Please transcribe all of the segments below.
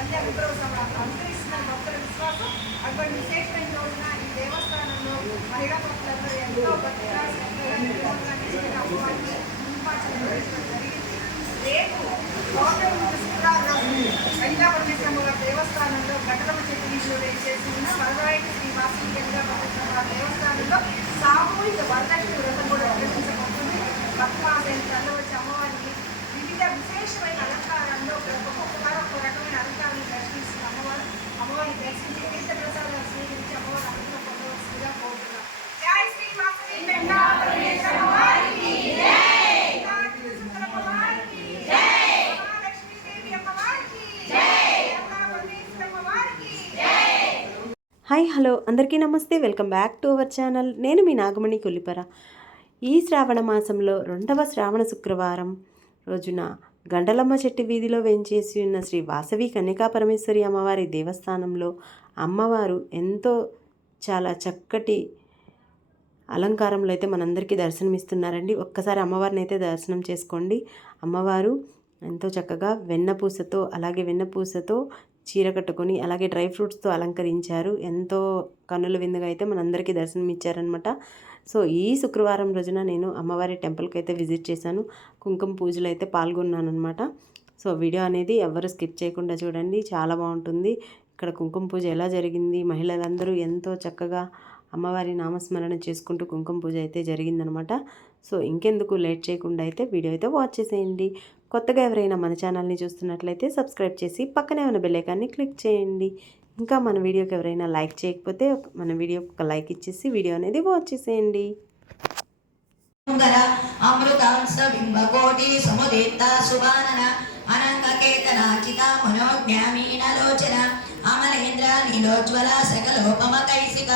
వారికి ఆ తల్లి అనుగ్రహం అనుగ్రహిస్తున్న భక్తుల విశ్వాసం అటువంటి విశేషమైన రోజున ఈ దేవస్థానంలో మహిళా భక్తులందరూ ఎంతో భక్తిగా శ్రద్ధగా నిర్మలంగా నిష్ఠగా అమ్మవారికి కుంకుమార్చన జరిగింది. రేపు శుక్రవారం పరమేశ్వర దేవస్థానంలో ఘటనమ చెట్టు నీటిలో చేసి ఉన్న వరదాయని శ్రీ వాసవి గంగా దేవస్థానంలో సామూహిక వరలక్ష్మి వ్రతం కూడా నిర్వహించబడుతుంది. భక్తమాసేంద్రాల్లో వచ్చి అమ్మవారికి వివిధ విశేషమైన అలంకారాల్లో ఒక్కొక్కసారి హాయ్ హలో. అందరికీ నమస్తే. Welcome back to our channel. నేను మీ నాగమణి కొల్లిపర. ఈ శ్రావణ మాసంలో రెండవ శ్రావణ శుక్రవారం రోజున గండలమ్మ చెట్టు వీధిలో వెంచేసి ఉన్న శ్రీ వాసవి కన్యకాపరమేశ్వరి అమ్మవారి దేవస్థానంలో అమ్మవారు ఎంతో చాలా చక్కటి అలంకారంలో అయితే మనందరికీ దర్శనమిస్తున్నారండి. ఒక్కసారి అమ్మవారిని అయితే దర్శనం చేసుకోండి. అమ్మవారు ఎంతో చక్కగా వెన్నపూసతో అలాగే వెన్నపూసతో చీర కట్టుకొని అలాగే డ్రై ఫ్రూట్స్తో అలంకరించారు. ఎంతో కన్నుల విందుగా అయితే మనందరికీ దర్శనం ఇచ్చారనమాట సో ఈ శుక్రవారం రోజున నేను అమ్మవారి టెంపుల్కి అయితే విజిట్ చేశాను. కుంకుమ పూజలు అయితే పాల్గొన్నానమాట సో వీడియో అనేది ఎవరు స్కిప్ చేయకుండా చూడండి. చాలా బాగుంటుంది. ఇక్కడ కుంకుమ పూజ ఎలా జరిగింది? మహిళలందరూ ఎంతో చక్కగా అమ్మవారి నామస్మరణ చేసుకుంటూ కుంకుమ పూజ అయితే జరిగిందనమాట సో ఇంకెందుకు లేట్ చేయకుండా అయితే వీడియో అయితే వాచ్ చేసేయండి. కొత్తగా ఎవరైనా మన ఛానల్ని చూస్తున్నట్లయితే సబ్స్క్రైబ్ చేసి పక్కనే ఉన్న బెల్లైకాన్ని క్లిక్ చేయండి. ఇంకా మన వీడియోకి ఎవరైనా లైక్ చేయకపోతే మన వీడియోకి ఒక లైక్ ఇచ్చేసి వీడియో అనేది వాచ్ చేసేయండి. అమృతాంశ బింబకోటి సముదిత సుబానన అనంగకేతనాచిత మనోజ్ఞామీనలోచన అమలేంద్ర నీలోజ్వల సకలోపమకైసిక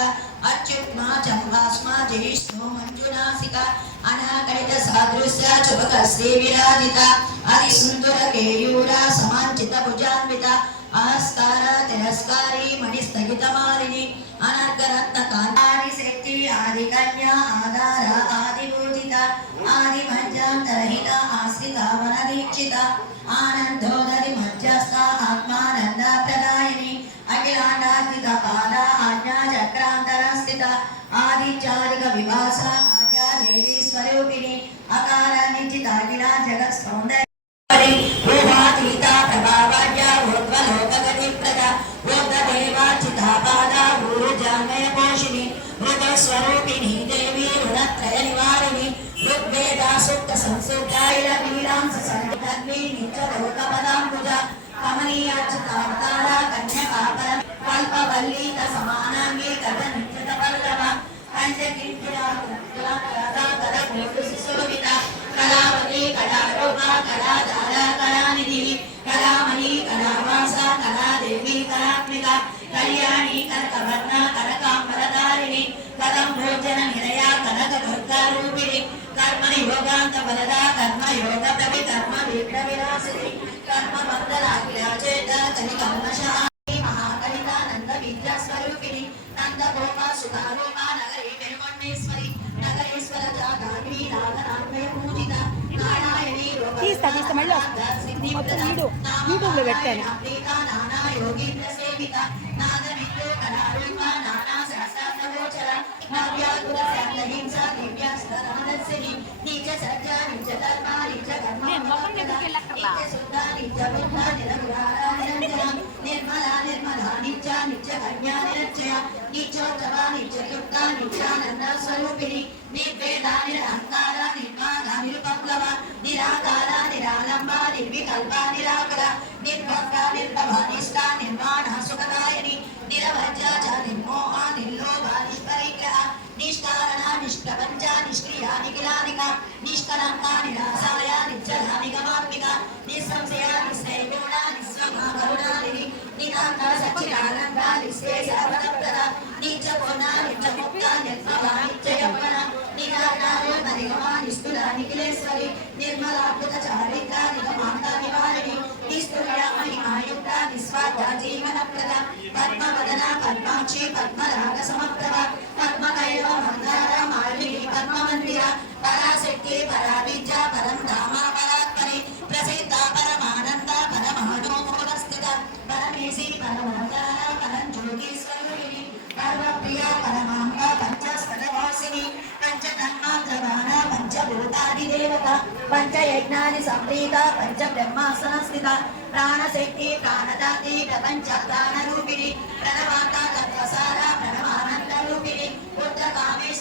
అత్యుత్మా చంభాస్మా జయిష్ణో మంజునాసిక అనాకళిత సాదృశ్య చుపక శ్రీ విరాజిత అది సుందర కేయూర సమాంచిత భుజాన్విత ఆస్కార తిరస్కారి మణిస్థగిత మాలిని అనర్గరత్న కాంతాని శక్తి ఆది కన్యా ఆధార ఆది పూజిత ఆది మధ్యాంతరహిత ఆశ్రిత వన దీక్షిత ఆనందోదరి మధ్యస్థ ఆత్మానంద ప్రదాయిని అఖిలాండాత్మిక పాద ఆజ్ఞా చక్రాంతర స్థిత ఆదిచారిక విభాస ఆజ్ఞా దేవి స్వరూపిణి అకార సంగీ నిత్య లోకపదాంబుజ కమనీయాచితావతార కన్యకాపర కల్పవల్లీత సమానాంగి కథ నిత్యత పల్లవ పంచకీర్తిరాకర కోటు శిశువిత కళావతి కళారూప కళాధార కళానిధి కళామణి కళావాస కళాదేవి కళాత్మిక కళ్యాణి కనకవర్ణ కనకాంబరధారిణి కథం భోజన నిలయ కనక నారాయణి తీస్తా, తీస్తా, మళ్ళీ వస్తా. మొత్తం వీడియో, యూట్యూబ్లో పెట్టాను. నానా యోగీంద్ర సేవిత నాగమిత్రు కళారూప నానా శాస్త్రార్థగోచర నవ్యాకుల శాంతహింస నేను మొహం దగ్గరికి వెళ్ళక్కర్లా. నిత్య నిర్మల నిర్మల నిత్య నిత్య కన్యా నిత్యోత్తమ నిత్యయుక్త నిత్యానంద స్వరూపిణి. నిర్వేద నిరహంకార నిర్మాణ నిరుపప్లవ నిరాకార నిరాలంబ నిర్వికల్ప నిరాకర నిర్భక్త నిర్భవ నిష్ట నిర్మాణ సుఖదాయని నిరవజ్జ నిర్మోహ నిర్లోభ నిష్పరిగ్రహ నిష్కారణ నిష్ప్రపంచ నిష్క్రియ నిఖిలానిక నిష్కలంక నిరాశాయ నిశ్చల నిగమాత్మిక నిస్సంశయ నిశ్చయగుణ నిస్వమా కరుణానిధి సచ్చిదానంద నిశ్చేష నిత్య నిత్య ముక్త నిర్మల నిత్య నిరాకార నిఖిలేశ్వరి పంచభూతాది దేవత పంచయజ్ఞాని సంప్రీత పంచ బ్రహ్మాసన స్థిత ప్రాణశక్తి ప్రాణదాతి ప్రపంచ ప్రాణరూపిణి ప్రణవాత తత్వసార ప్రణవానంద రూపిణి పుత్ర కామేశ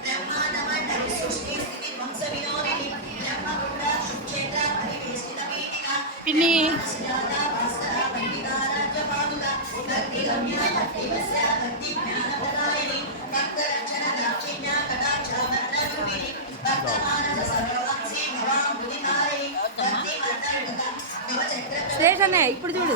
పిన్ని స్టేషన్ ఇప్పుడు చూడు.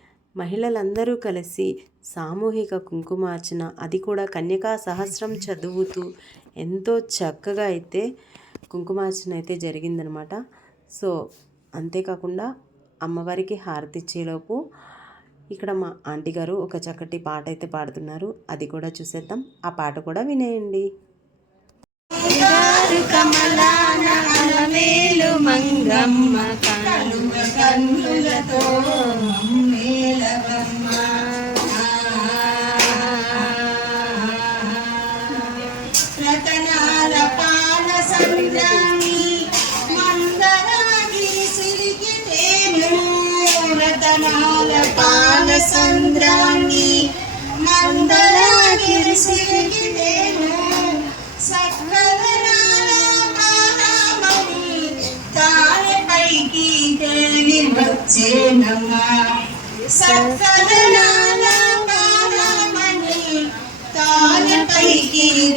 మహిళలందరూ కలిసి సామూహిక కుంకుమార్చన అది కూడా కన్యకా సహస్రం చదువుతూ ఎంతో చక్కగా అయితే కుంకుమార్చన అయితే జరిగిందనమాట. సో అంతేకాకుండా అమ్మవారికి హారతి ఇచ్చేలోపు ఇక్కడ మా ఆంటీ గారు ఒక చక్కటి పాట అయితే పాడుతున్నారు. అది కూడా చూసేద్దాం. ఆ పాట కూడా వినేయండి. కమలాన కమలానమేలు మంగమ్మ కన్నులతో మేలవమ్మ రతనాల పాల సంగ్రామి మందరాగి సిరిగితేను రతనాల పాల సంగ్రామి మందరాగి సిరిగితేను నేను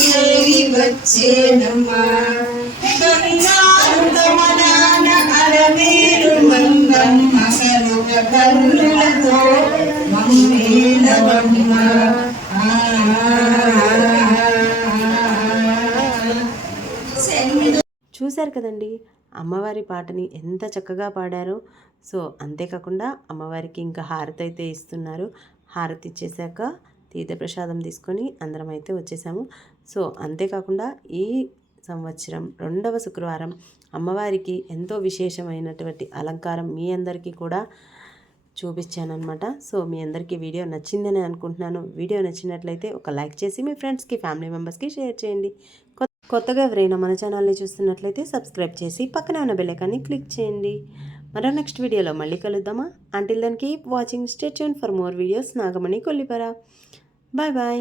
దేవి వచ్చేనమ్మా. అరవేరు కన్నులతో మమ్మేలవమ్మ సెన్మిది చూశారు కదండి అమ్మవారి పాటని ఎంత చక్కగా పాడారో. సో అంతేకాకుండా అమ్మవారికి ఇంకా హారతి అయితే ఇస్తున్నారు. హారతి ఇచ్చేసాక తీర్థప్రసాదం తీసుకొని అందరం అయితే వచ్చేసాము. సో అంతేకాకుండా ఈ సంవత్సరం రెండవ శుక్రవారం అమ్మవారికి ఎంతో విశేషమైనటువంటి అలంకారం మీ అందరికీ కూడా చూపించానమాట సో మీ అందరికీ వీడియో నచ్చిందని అనుకుంటున్నాను. వీడియో నచ్చినట్లయితే ఒక లైక్ చేసి మీ ఫ్రెండ్స్కి ఫ్యామిలీ మెంబర్స్కి షేర్ చేయండి. కొత్త- కొత్తగా ఎవరైనా మన ఛానల్ని చూస్తున్నట్లయితే సబ్స్క్రైబ్ చేసి పక్కనే ఉన్న బెల్లైకాన్ని క్లిక్ చేయండి. మరో నెక్స్ట్ వీడియోలో మళ్ళీ కలుద్దామా? Until then keep watching state for more videos Nagamani Kollipara. Bye bye